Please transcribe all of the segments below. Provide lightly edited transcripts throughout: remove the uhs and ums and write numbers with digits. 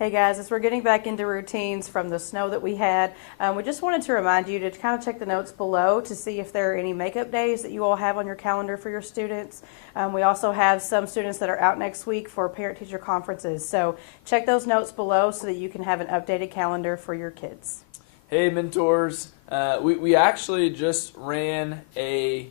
Hey guys, as we're getting back into routines from the snow that we had, we just wanted to remind you to kind of check the notes below to see if there are any makeup days that you all have on your calendar for your students. We also have some students that are out next week for parent-teacher conferences, so check those notes below so that you can have an updated calendar for your kids. Hey mentors, we actually just ran a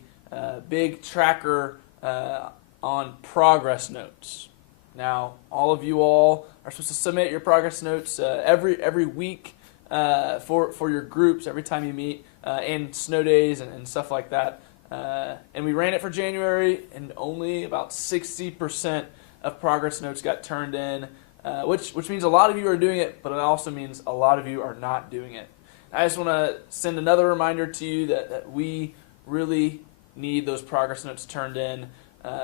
big tracker on progress notes. Now, all of you all are supposed to submit your progress notes every week for your groups every time you meet, and snow days and stuff like that. And we ran it for January, and only about 60% of progress notes got turned in, which means a lot of you are doing it, but it also means a lot of you are not doing it. I just want to send another reminder to you that we really need those progress notes turned in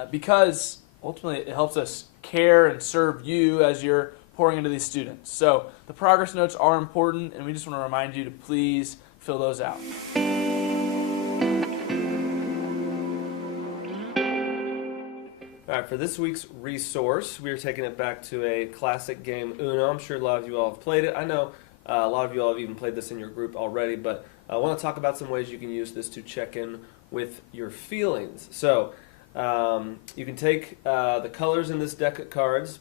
because ultimately it helps us care and serve you as you're pouring into these students. So the progress notes are important, and we just want to remind you to please fill those out. All right, for this week's resource, we are taking it back to a classic game, Uno. I'm sure a lot of you all have played it. I know a lot of you all have even played this in your group already, but I want to talk about some ways you can use this to check in with your feelings. So you can take the colors in this deck of cards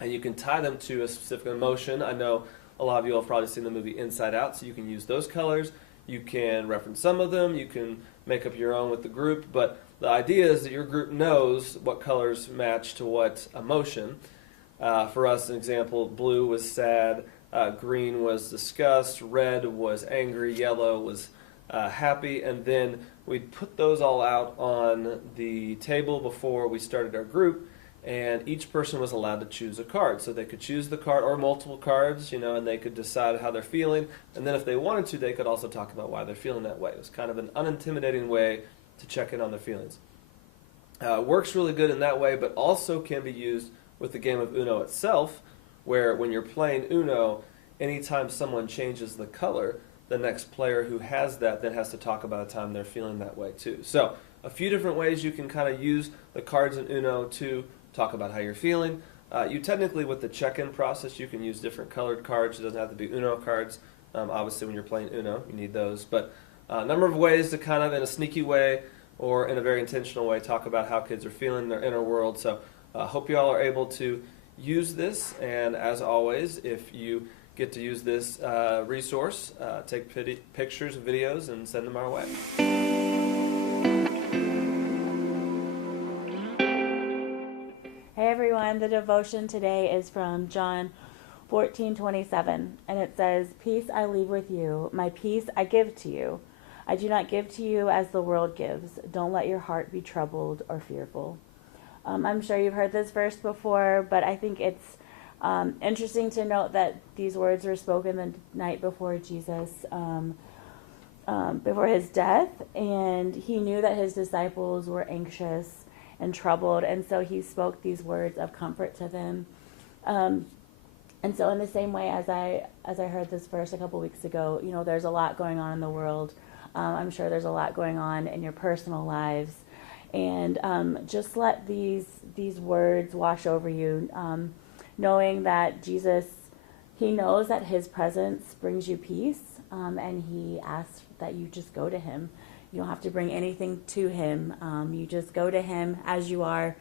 and you can tie them to a specific emotion. I know a lot of you all have probably seen the movie Inside Out, so you can use those colors. You can reference some of them. You can make up your own with the group, but the idea is that your group knows what colors match to what emotion. For us, an example, blue was sad, green was disgust, red was angry, yellow was happy, and then we'd put those all out on the table before we started our group, and each person was allowed to choose a card. So they could choose the card or multiple cards, and they could decide how they're feeling, and then if they wanted to, they could also talk about why they're feeling that way. It was kind of an unintimidating way to check in on their feelings. Works really good in that way, but also can be used with the game of Uno itself, where when you're playing Uno, anytime someone changes the color, the next player who has that then has to talk about a time they're feeling that way too. So a few different ways you can kind of use the cards in Uno to talk about how you're feeling. You technically, with the check-in process, you can use different colored cards. It doesn't have to be Uno cards. Obviously, when you're playing Uno, you need those. But a number of ways to kind of, in a sneaky way or in a very intentional way, talk about how kids are feeling, their inner world. So hope you all are able to use this. And as always, if you get to use this resource, take pictures, videos, and send them our way. Hey everyone, the devotion today is from John 14:27, and it says, "Peace I leave with you, my peace I give to you. I do not give to you as the world gives. Don't let your heart be troubled or fearful." I'm sure you've heard this verse before, but I think it's interesting to note that these words were spoken the night before Jesus, before his death, and he knew that his disciples were anxious and troubled, and so he spoke these words of comfort to them. And so in the same way as I heard this verse a couple weeks ago, there's a lot going on in the world. I'm sure there's a lot going on in your personal lives, and just let these words wash over you, knowing that Jesus, he knows that his presence brings you peace, and he asks that you just go to him. You don't have to bring anything to him. You just go to him as you are,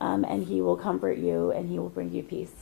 and he will comfort you and he will bring you peace.